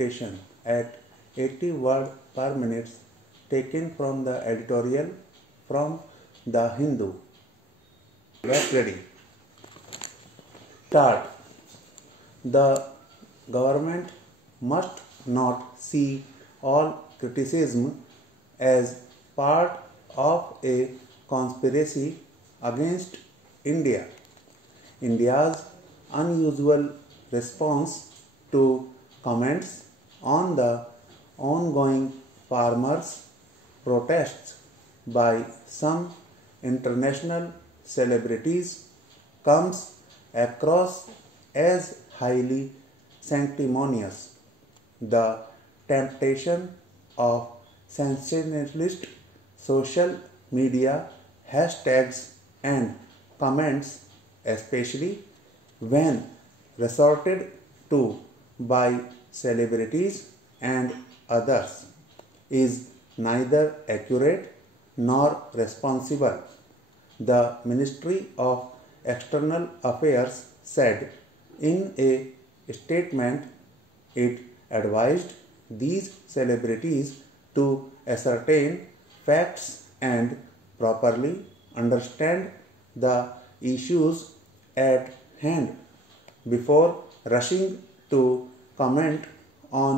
dictation at 80 words per minute taken from the editorial from The Hindu. Get ready. Start. The government must not see all criticism as part of a conspiracy against India. India's unusual response to comments on the ongoing farmers' protests by some international celebrities comes across as highly sanctimonious. The temptation of sensationalist social media hashtags and comments, especially when resorted to by celebrities and others, is neither accurate nor responsible. The Ministry of External Affairs said in a statement it advised these celebrities to ascertain facts and properly understand the issues at hand before rushing to comment on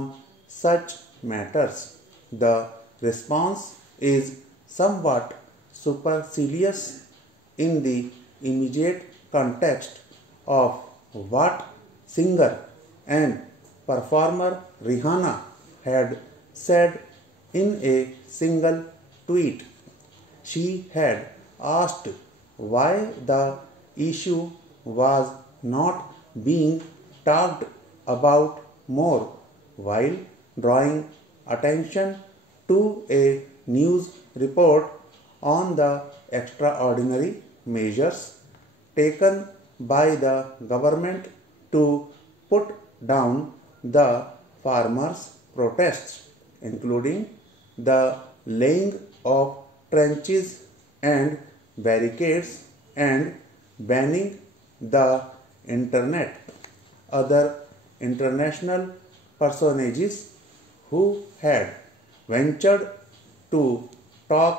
such matters. The response is somewhat supercilious in the immediate context of what singer and performer Rihanna had said in a single tweet. She had asked why the issue was not being talked about more, while drawing attention to a news report on the extraordinary measures taken by the government to put down the farmers' protests, including the laying of trenches and barricades and banning the internet. Other international personages who had ventured to talk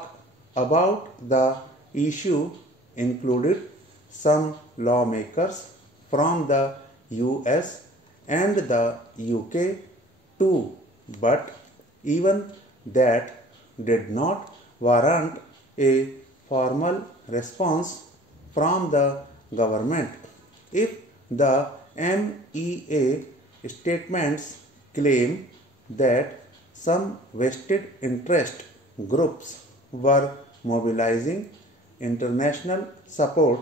about the issue included some lawmakers from the US and the UK too, but even that did not warrant a formal response from the government. If the MEA statements claim that some vested interest groups were mobilizing international support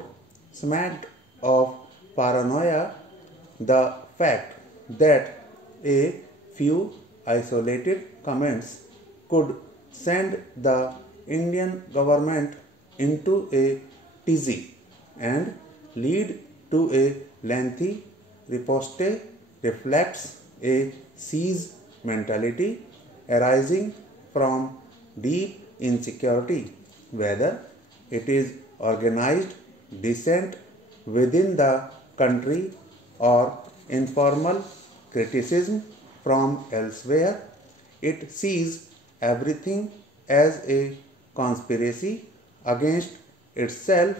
smacked of paranoia, the fact that a few isolated comments could send the Indian government into a tizzy and lead to a lengthy riposte reflects a siege mentality arising from deep insecurity, whether it is organized dissent within the country or informal criticism from elsewhere. It sees everything as a conspiracy against itself,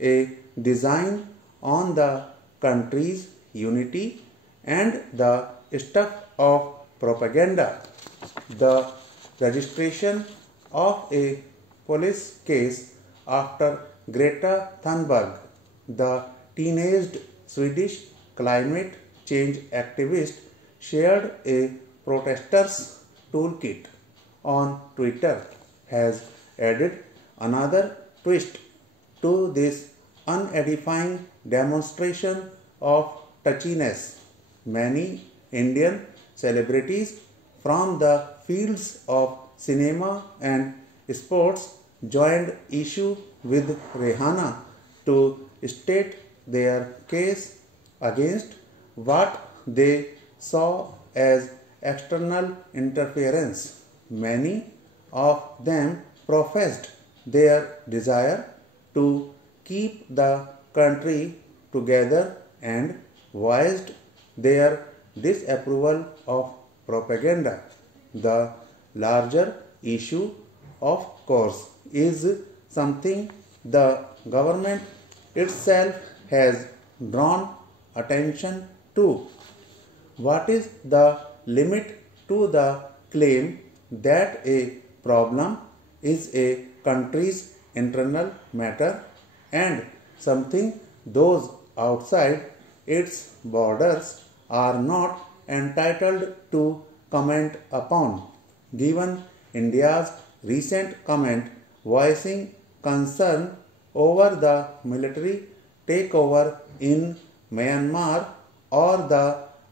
a design on the country's unity, and the stuff of propaganda. The registration of a police case after Greta Thunberg, the teenaged Swedish climate change activist, shared a protester's toolkit on Twitter, has added another twist to this unedifying demonstration of touchiness. Many Indian celebrities from the fields of cinema and sports joined issue with Rihanna to state their case against what they saw as external interference. Many of them professed their desire to keep the country together and voiced their disapproval of propaganda. The larger issue, of course, is something the government itself has drawn attention to. What is the limit to the claim that a problem is a country's internal matter and something those outside its borders are not entitled to comment upon? Given India's recent comment voicing concern over the military takeover in Myanmar or the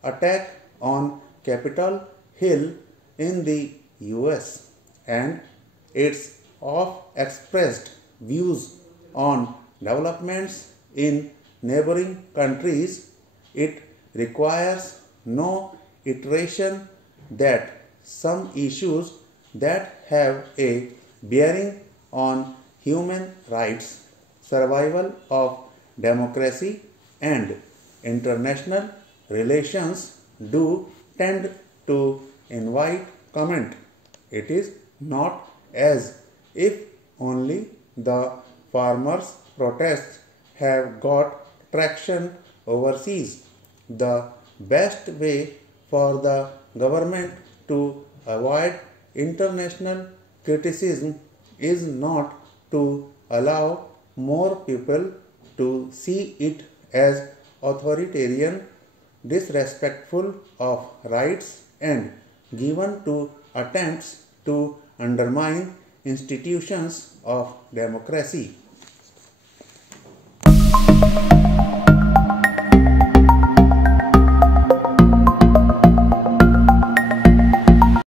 attack on Capitol Hill in the US and its oft-expressed views on developments in neighboring countries, it requires no iteration that some issues that have a bearing on human rights, survival of democracy, and international relations do tend to invite comment. It is not as if only the farmers' protests have got traction overseas. The best way for the government to avoid international criticism is not to allow more people to see it as authoritarian, disrespectful of rights, and given to attempts to undermine institutions of democracy.